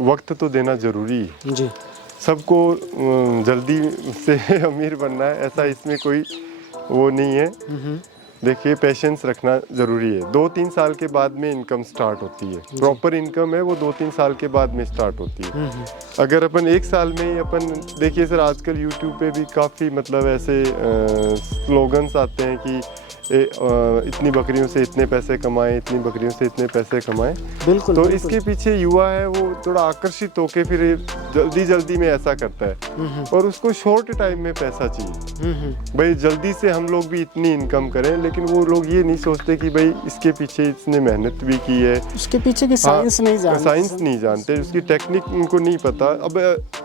वक्त तो देना ज़रूरी है जी। सबको। जल्दी से अमीर बनना है ऐसा इसमें कोई वो नहीं है। देखिए पेशेंस रखना ज़रूरी है। 2-3 साल के बाद में इनकम स्टार्ट होती है। प्रॉपर इनकम है वो 2-3 साल के बाद में स्टार्ट होती है। अगर अपन 1 साल में ही अपन देखिए सर, आजकल यूट्यूब पे भी काफ़ी मतलब ऐसे स्लोगन्स आते हैं कि इतनी बकरियों से इतने पैसे कमाएं, इतनी बकरियों से इतने पैसे कमाएं। बिल्कुल। तो बिल्कुल। इसके पीछे युवा है वो थोड़ा आकर्षित होके फिर जल्दी जल्दी में ऐसा करता है और उसको शॉर्ट टाइम में पैसा चाहिए। भाई जल्दी से हम लोग भी इतनी इनकम करें, लेकिन वो लोग ये नहीं सोचते कि भाई इसके पीछे इसने मेहनत भी की है, उसके पीछे की साइंस नहीं जानते। साइंस नहीं जानते, उसकी टेक्निक उनको नहीं पता। अब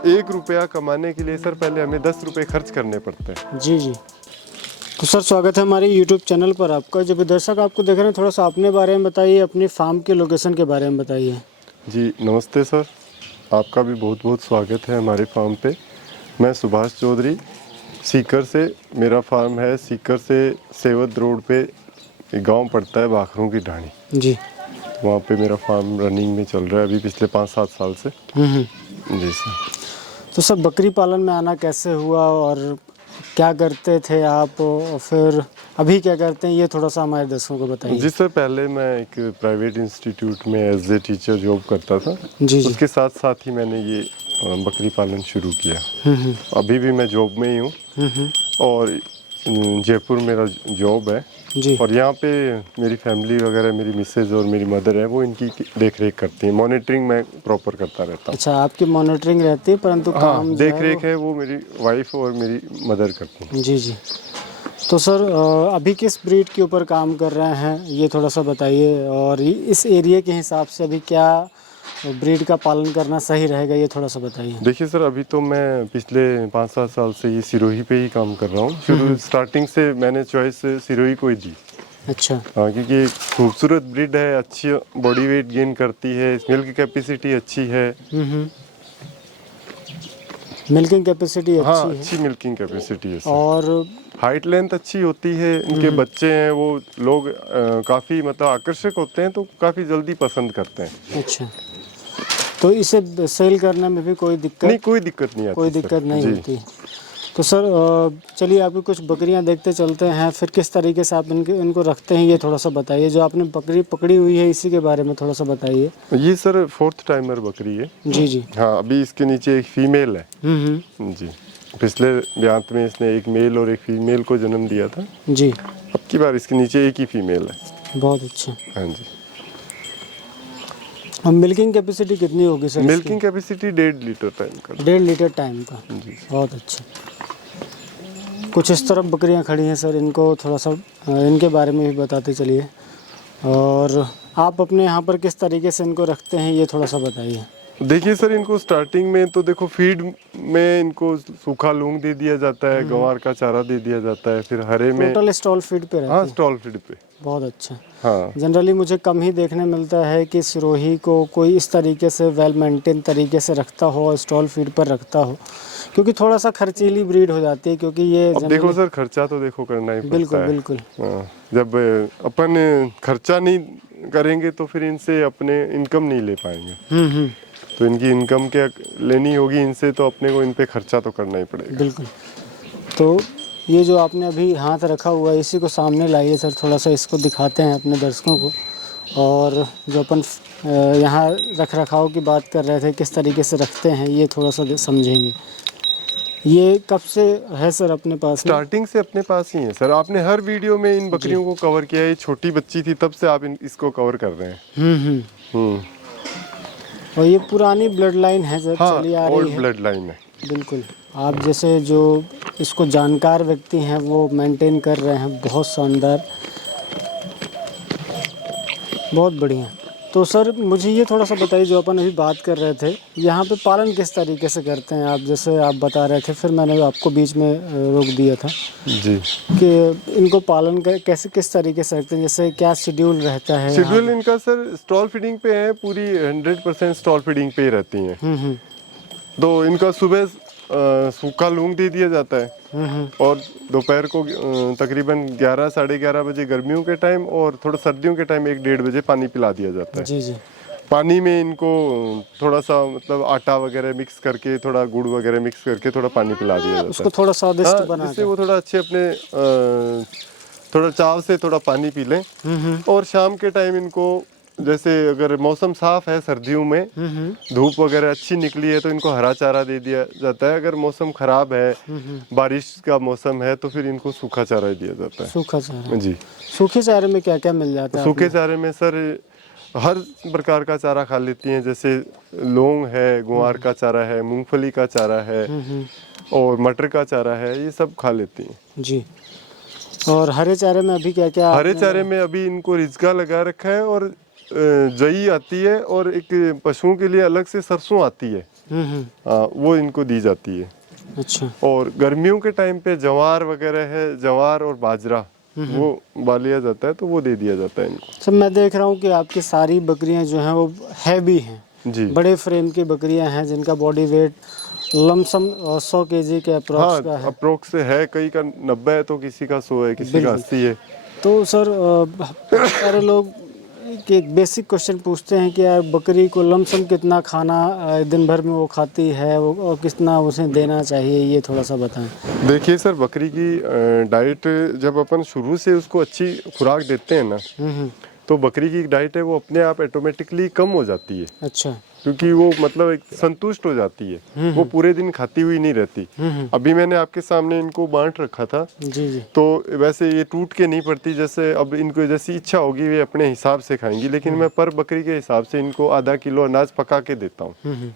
1 रुपया कमाने के लिए सर पहले हमें 10 रुपये खर्च करने पड़ते हैं। जी जी। तो सर स्वागत है हमारे यूट्यूब चैनल पर आपका। जो भी दर्शक आपको देख रहे हैं, थोड़ा सा अपने बारे में बताइए, अपनी फार्म के लोकेशन के बारे में बताइए। जी नमस्ते सर, आपका भी बहुत बहुत स्वागत है हमारे फार्म पे। मैं सुभाष चौधरी, सीकर से मेरा फार्म है। सीकर से सेवद रोड पे गांव पड़ता है भाखरों की ढाणी जी। वहाँ पे मेरा फार्म रनिंग में चल रहा है अभी पिछले 5-7 साल से। जी सर। तो सर बकरी पालन में आना कैसे हुआ और क्या करते थे आप, और फिर अभी क्या करते हैं, ये थोड़ा सा हमारे दर्शकों को बताइए। जी सर, पहले मैं एक प्राइवेट इंस्टीट्यूट में एज ए टीचर जॉब करता था। जी जी। उसके साथ साथ ही मैंने ये बकरी पालन शुरू किया। अभी भी मैं जॉब में ही हूँ और जयपुर मेरा जॉब है जी। और यहाँ पे मेरी फैमिली वगैरह, मेरी मिसेज और मेरी मदर है, वो इनकी देख रेख करती हैं। मॉनिटरिंग मैं प्रॉपर करता रहता हूँ। अच्छा, आपकी मॉनिटरिंग रहती है, परंतु काम देख रेख है वो मेरी वाइफ और मेरी मदर करती हैं। जी जी। तो सर अभी किस ब्रीड के ऊपर काम कर रहे हैं ये थोड़ा सा बताइए, और इस एरिया के हिसाब से अभी क्या ब्रीड का पालन करना सही रहेगा, ये थोड़ा सा बताइए। देखिए सर, अभी तो मैं पिछले 5-7 साल से ये सिरोही पे ही काम कर रहा हूँ। शुरू स्टार्टिंग से मैंने चॉइस सिरोही को ही दी। अच्छा। हाँ, क्योंकि खूबसूरत ब्रीड है, अच्छी बॉडी वेट गेन करती है, मिल्क कैपेसिटी अच्छी है। मिल्किंग कैपेसिटी अच्छी हाँ, है। अच्छी मिल्किंग कैपेसिटी है सर। और हाइट लेंथ अच्छी होती है। इनके बच्चे हैं वो लोग काफ़ी मतलब आकर्षक होते हैं, तो काफ़ी जल्दी पसंद करते हैं। अच्छा, तो इसे सेल करने में भी कोई दिक्कत नहीं, कोई दिक्कत नहीं आती। कोई दिक्कत नहीं होती। तो सर चलिए आपकी कुछ बकरियां देखते चलते हैं, फिर किस तरीके से आप इनको रखते हैं ये थोड़ा सा बताइए। जो आपने बकरी पकड़ी हुई है इसी के बारे में थोड़ा सा बताइए। ये सर 4th टाइमर बकरी है। जी जी। हाँ, अभी इसके नीचे एक फीमेल है। जी, पिछले ब्यांत में इसने एक मेल और एक फीमेल को जन्म दिया था। जी। अब की बार इसके नीचे एक ही फीमेल है। बहुत अच्छा। हाँ जी। अब मिल्किंग कैपेसिटी कितनी होगी sir? Milking capacity 1.5 litre time का। 1.5 लीटर टाइम का। जी। बहुत अच्छा। कुछ इस तरफ बकरियां खड़ी हैं सर, इनको थोड़ा सा इनके बारे में भी बताते चलिए। और आप अपने यहाँ पर किस तरीके से इनको रखते हैं ये थोड़ा सा बताइए। देखिए सर, इनको स्टार्टिंग में तो देखो फीड में इनको सूखा लूंग दे दिया जाता है, गंवार का चारा दे दिया जाता है, फिर हरे में टोटल स्टॉल फीड पे रहते हाँ, हैं? स्टॉल फीड पे। बहुत अच्छा। हाँ, जनरली मुझे कम ही देखने मिलता है कि सिरोही को कोई इस तरीके से वेल मेंटेन तरीके से रखता हो, स्टॉल फीड पर रखता हो, क्योंकि थोड़ा सा खर्चीली ब्रीड हो जाती है। क्योंकि ये अब देखो सर, खर्चा तो देखो करना ही पड़ता बिल्कुल है। बिल्कुल। हाँ, जब अपन खर्चा नहीं करेंगे तो फिर इनसे अपने इनकम नहीं ले पाएंगे। तो इनकी इनकम क्या लेनी होगी इनसे, तो अपने को इन पे खर्चा तो करना ही पड़ेगा। बिल्कुल। तो ये जो आपने अभी हाथ रखा हुआ है इसी को सामने लाइए सर, थोड़ा सा इसको दिखाते हैं अपने दर्शकों को। और जो अपन यहाँ रख रखाव की बात कर रहे थे, किस तरीके से रखते हैं ये थोड़ा सा समझेंगे। ये कब से है सर अपने पास? स्टार्टिंग से अपने पास ही है सर। आपने हर वीडियो में इन बकरियों को कवर किया है। ये छोटी बच्ची थी तब से आप इसको कवर कर रहे हैं। और ये पुरानी ब्लड लाइन है सर, हाँ, चली आ रही ओल्ड है। ब्लड लाइन है। बिल्कुल। आप जैसे जो इसको जानकार व्यक्ति हैं वो मेंटेन कर रहे हैं, बहुत शानदार, बहुत बढ़िया। तो सर मुझे ये थोड़ा सा बताइए, जो अपन अभी बात कर रहे थे, यहाँ पे पालन किस तरीके से करते हैं आप? जैसे आप बता रहे थे, फिर मैंने आपको बीच में रोक दिया था जी, कि इनको पालन कैसे किस तरीके से रखते हैं, जैसे क्या शेड्यूल रहता है? शेड्यूल इनका सर स्टॉल फीडिंग पे है, पूरी 100% स्टॉल फीडिंग पे ही रहती हैं। तो इनका सुबह सूखा लूंग दे दिया जाता है और दोपहर को तकरीबन 11 साढ़े 11 बजे गर्मियों के टाइम और थोड़ा सर्दियों के टाइम 1-1:30 बजे पानी पिला दिया जाता है। जी जी। पानी में इनको थोड़ा सा मतलब आटा वगैरह मिक्स करके, थोड़ा गुड़ वगैरह मिक्स करके थोड़ा पानी पिला दिया जाता उसको थोड़ा स्वादिष्ट है, बना जिससे वो थोड़ा अच्छे अपने थोड़ा चाव से थोड़ा पानी पी लें। और शाम के टाइम इनको, जैसे अगर मौसम साफ है सर्दियों में, धूप वगैरह अच्छी निकली है, तो इनको हरा चारा दे दिया जाता है। अगर मौसम खराब है, बारिश का मौसम है, तो फिर इनको सूखा चारा ही दिया जाता है। सूखा चारा जी। सूखे चारे में क्या क्या मिल जाता है? सूखे चारे में सर हर प्रकार का चारा खा लेती हैं, जैसे लौंग है, गुआर का चारा है, मूंगफली का चारा है और मटर का चारा है, ये सब खा लेती हैं जी। और हरे चारे में अभी क्या क्या? हरे चारे में अभी इनको रिजगा लगा रखा है, और जई आती है, और एक पशुओं के लिए अलग से सरसों आती है, वो इनको दी जाती है। अच्छा। और गर्मियों के टाइम पे जवार वगैरह है, जवार और बाजरा वो बालिया जाता है, तो वो दे दिया जाता है इनको। सर मैं देख रहा हूँ कि आपकी सारी बकरियां जो हैं वो हैवी हैं, जी। बड़े फ्रेम की बकरियां हैं जिनका बॉडी वेट लमसम 100 केजी के अप्रोक्स का है। अप्रोक्स है, कई का 90 है, तो किसी का 100 है, किसी का 80 है। तो सर बहुत सारे लोग एक बेसिक क्वेश्चन पूछते हैं कि यार बकरी को लमसम कितना खाना दिन भर में वो खाती है, वो और कितना उसे देना चाहिए, ये थोड़ा सा बताएं। देखिए सर, बकरी की डाइट जब अपन शुरू से उसको अच्छी खुराक देते हैं ना, तो बकरी की डाइट है वो अपने आप ऑटोमेटिकली कम हो जाती है। अच्छा। क्योंकि वो मतलब एक संतुष्ट हो जाती है, वो पूरे दिन खाती हुई नहीं रहती। अभी मैंने आपके सामने इनको बांट रखा था, जी जी। तो वैसे ये टूट के नहीं पड़ती, जैसे अब इनको जैसी इच्छा होगी वे अपने हिसाब से खाएंगी, लेकिन मैं पर बकरी के हिसाब से इनको आधा किलो अनाज पका के देता हूँ।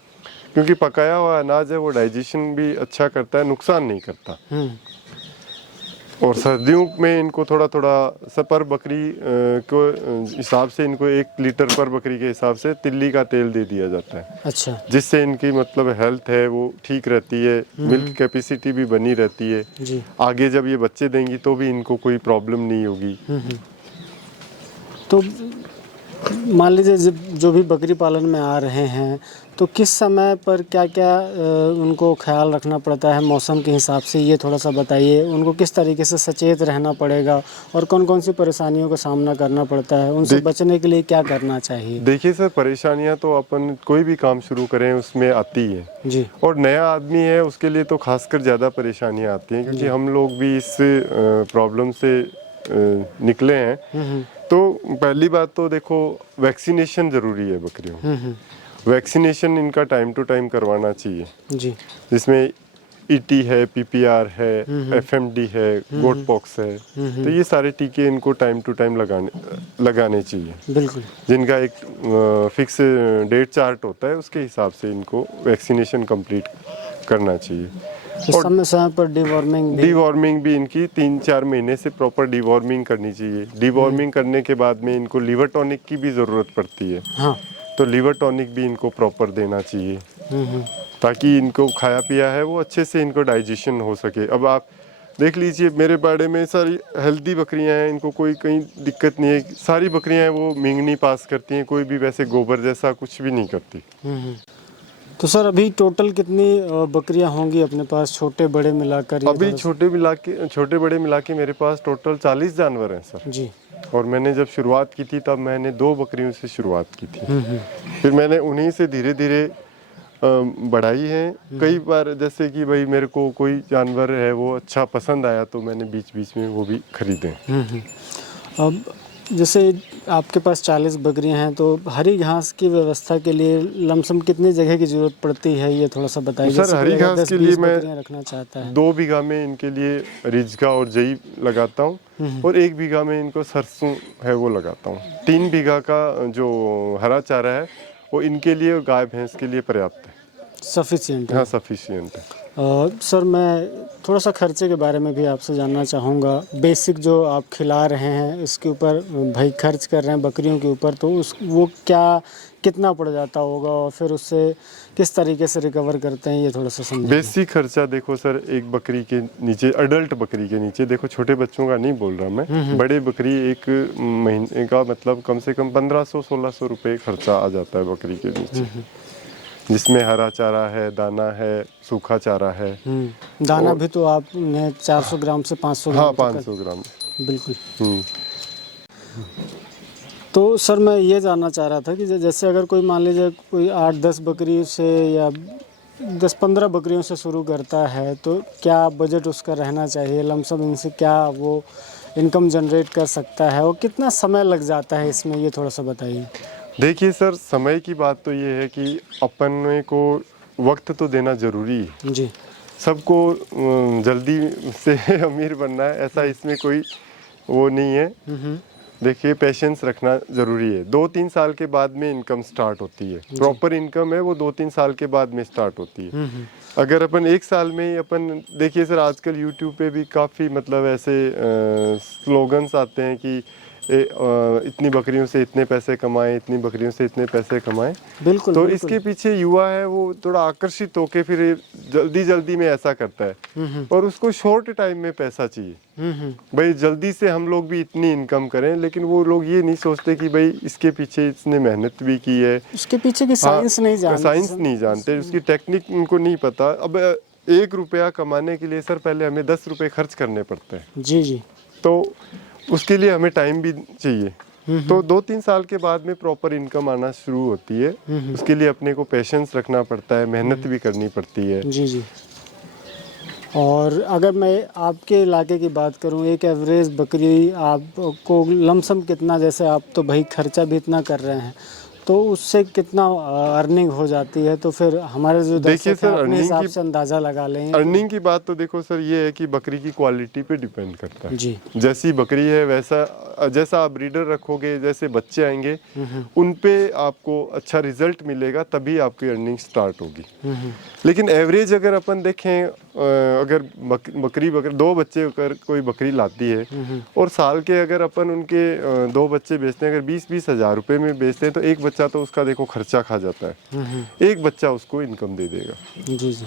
क्योंकि पकाया हुआ अनाज है वो डाइजेशन भी अच्छा करता है, नुकसान नहीं करता। और सर्दियों में इनको थोड़ा थोड़ा पर बकरी को हिसाब से इनको 1 लीटर पर बकरी के हिसाब से तिल्ली का तेल दे दिया जाता है। अच्छा। जिससे इनकी मतलब हेल्थ है वो ठीक रहती है, मिल्क कैपेसिटी भी बनी रहती है जी। आगे जब ये बच्चे देंगी तो भी इनको कोई प्रॉब्लम नहीं होगी। तो मान लीजिए जो भी बकरी पालन में आ रहे हैं, तो किस समय पर क्या क्या उनको ख्याल रखना पड़ता है मौसम के हिसाब से, ये थोड़ा सा बताइए। उनको किस तरीके से सचेत रहना पड़ेगा और कौन कौन सी परेशानियों का सामना करना पड़ता है, उनसे बचने के लिए क्या करना चाहिए? देखिए सर, परेशानियां तो अपन कोई भी काम शुरू करें उसमें आती है जी। और नया आदमी है उसके लिए तो खासकर ज़्यादा परेशानियां आती हैं, क्योंकि हम लोग भी इस प्रॉब्लम से निकले हैं। तो पहली बात तो देखो, वैक्सीनेशन ज़रूरी है बकरियों। वैक्सीनेशन इनका टाइम टू टाइम करवाना चाहिए जी। जिसमें ईटी है, पीपीआर है, एफएमडी है, गोट पॉक्स है, तो ये सारे टीके इनको टाइम टू टाइम लगाने चाहिए। बिल्कुल। जिनका एक फिक्स डेट चार्ट होता है, उसके हिसाब से इनको वैक्सीनेशन कंप्लीट करना चाहिए। और समय समय पर डीवॉर्मिंग भी इनकी 3-4 महीने से प्रॉपर डीवॉर्मिंग करनी चाहिए। डीवॉर्मिंग करने के बाद में इनको लिवर टॉनिक की भी ज़रूरत पड़ती है। हाँ। तो लिवर टॉनिक भी इनको प्रॉपर देना चाहिए ताकि इनको खाया पिया है वो अच्छे से इनको डाइजेशन हो सके। अब आप देख लीजिए, मेरे बाड़े में सारी हेल्दी बकरियां हैं, इनको कोई कहीं दिक्कत नहीं है। सारी बकरियां हैं वो मिंगनी पास करती हैं, कोई भी वैसे गोबर जैसा कुछ भी नहीं करती। तो सर अभी टोटल कितनी बकरियां होंगी अपने पास, छोटे बड़े मिलाकर? अभी छोटे बड़े मिला के मेरे पास टोटल 40 जानवर हैं सर जी। और मैंने जब शुरुआत की थी तब मैंने 2 बकरियों से शुरुआत की थी। फिर मैंने उन्हीं से धीरे धीरे बढ़ाई है। कई बार जैसे कि भाई मेरे को कोई जानवर है वो अच्छा पसंद आया तो मैंने बीच बीच में वो भी खरीदे। अब जैसे आपके पास 40 बकरियां हैं, तो हरी घास की व्यवस्था के लिए लमसम कितनी जगह की जरूरत पड़ती है, ये थोड़ा सा बताइए। सर हरी घास के लिए मैं रखना चाहता है 2 बीघा में इनके लिए रिजगा और जई लगाता हूँ और 1 बीघा में इनको सरसों है वो लगाता हूँ। 3 बीघा का जो हरा चारा है वो इनके लिए गाय भैंस के लिए पर्याप्त है, सफिशिएंट है। हाँ सफिशिएंट है। सर मैं थोड़ा सा खर्चे के बारे में भी आपसे जानना चाहूँगा। बेसिक जो आप खिला रहे हैं इसके ऊपर भाई खर्च कर रहे हैं बकरियों के ऊपर, तो वो कितना पड़ जाता होगा और फिर उससे किस तरीके से रिकवर करते हैं, ये थोड़ा सा समझिए। बेसिक खर्चा देखो सर, एक बकरी के नीचे, अडल्ट बकरी के नीचे, देखो छोटे बच्चों का नहीं बोल रहा मैं, बड़े बकरी 1 महीने का मतलब कम से कम 1500-1600 रुपये खर्चा आ जाता है बकरी के नीचे, जिसमें हरा चारा है, दाना है, सूखा चारा है। दाना भी तो आपने 400 ग्राम से 500 ग्राम? हाँ 500 ग्राम। बिल्कुल। तो सर मैं ये जानना चाह रहा था कि जैसे अगर कोई मान लीजिए कोई 8-10 बकरी से या 10-15 बकरियों से शुरू करता है तो क्या बजट उसका रहना चाहिए, लमसम इनसे क्या वो इनकम जनरेट कर सकता है और कितना समय लग जाता है इसमें, ये थोड़ा सा बताइए। देखिए सर, समय की बात तो ये है कि अपन को वक्त तो देना ज़रूरी है। जी। सबको जल्दी से अमीर बनना है ऐसा इसमें कोई वो नहीं है। देखिए पेशेंस रखना ज़रूरी है। 2-3 साल के बाद में इनकम स्टार्ट होती है। प्रॉपर इनकम है वो 2-3 साल के बाद में स्टार्ट होती है। अगर अपन 1 साल में ही अपन देखिए सर, आजकल यूट्यूब पे भी काफ़ी मतलब ऐसे स्लोगन्स आते हैं कि इतनी बकरियों से इतने पैसे कमाएं, इतनी बकरियों से इतने पैसे कमाएं। बिल्कुल तो बिल्कुल। इसके पीछे युवा है वो थोड़ा आकर्षित होके फिर जल्दी जल्दी में ऐसा करता है और उसको शॉर्ट टाइम में पैसा चाहिए। भाई जल्दी से हम लोग भी इतनी इनकम करें, लेकिन वो लोग ये नहीं सोचते कि भाई इसके पीछे इसने मेहनत भी की है, उसके पीछे की साइंस नहीं जानते। साइंस नहीं जानते, उसकी टेक्निक उनको नहीं पता। अब 1 रुपया कमाने के लिए सर पहले हमें 10 रुपये खर्च करने पड़ते हैं। जी जी। तो उसके लिए हमें टाइम भी चाहिए। तो 2-3 साल के बाद में प्रॉपर इनकम आना शुरू होती है। उसके लिए अपने को पेशेंस रखना पड़ता है, मेहनत भी करनी पड़ती है। जी जी। और अगर मैं आपके इलाके की बात करूं, एक एवरेज बकरी आपको लमसम कितना, जैसे आप तो भाई खर्चा भी इतना कर रहे हैं तो उससे कितना अर्निंग हो जाती है, तो फिर हमारे जो देखिए दर्शक हैं सर, अपने हिसाब से अंदाज़ा लगा लें। अर्निंग की बात तो देखो सर ये है कि बकरी की क्वालिटी पे डिपेंड करता है। जी। जैसी बकरी है वैसा, जैसा आप ब्रीडर रखोगे, जैसे बच्चे आएंगे उन पे आपको अच्छा रिजल्ट मिलेगा, तभी आपकी अर्निंग स्टार्ट होगी। लेकिन एवरेज अगर अपन देखें, अगर बकरी 2 बच्चे अगर कोई बकरी लाती है और साल के अगर अपन उनके 2 बच्चे बेचते हैं, अगर 20-20 हज़ार रुपये में बेचते हैं तो एक बच्चा तो उसका देखो खर्चा खा जाता है, एक बच्चा उसको इनकम दे देगा। जी जी।